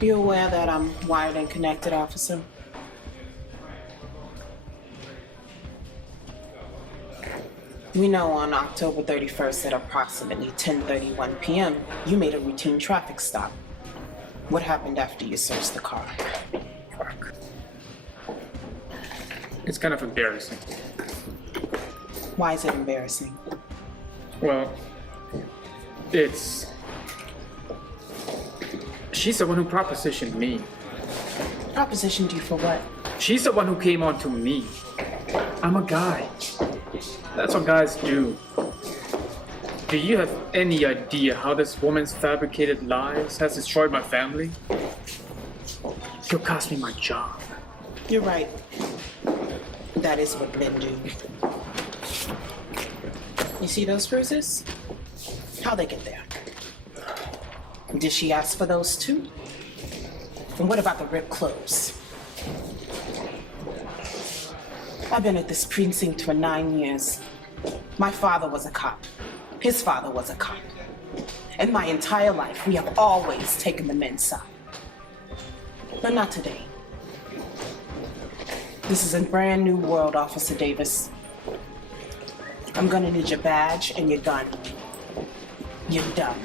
You aware that I'm wired and connected, officer? We know on October 31st at approximately 10:31 p.m., you made a routine traffic stop. What happened after you searched the car? Fuck. It's kind of embarrassing. Why is it embarrassing? Well, she's the one who propositioned me. Propositioned you for what? She's the one who came on to me. I'm a guy. That's what guys do. Do you have any idea how this woman's fabricated lies has destroyed my family? She'll cost me my job. You're right. That is what men do. You see those bruises? How'd they get there? Did she ask for those too? And what about the ripped clothes? I've been at this precinct for 9 years. My father was a cop. His father was a cop. And my entire life, we have always taken the men's side. But not today. This is a brand new world, Officer Davis. I'm gonna need your badge and your gun. You're done.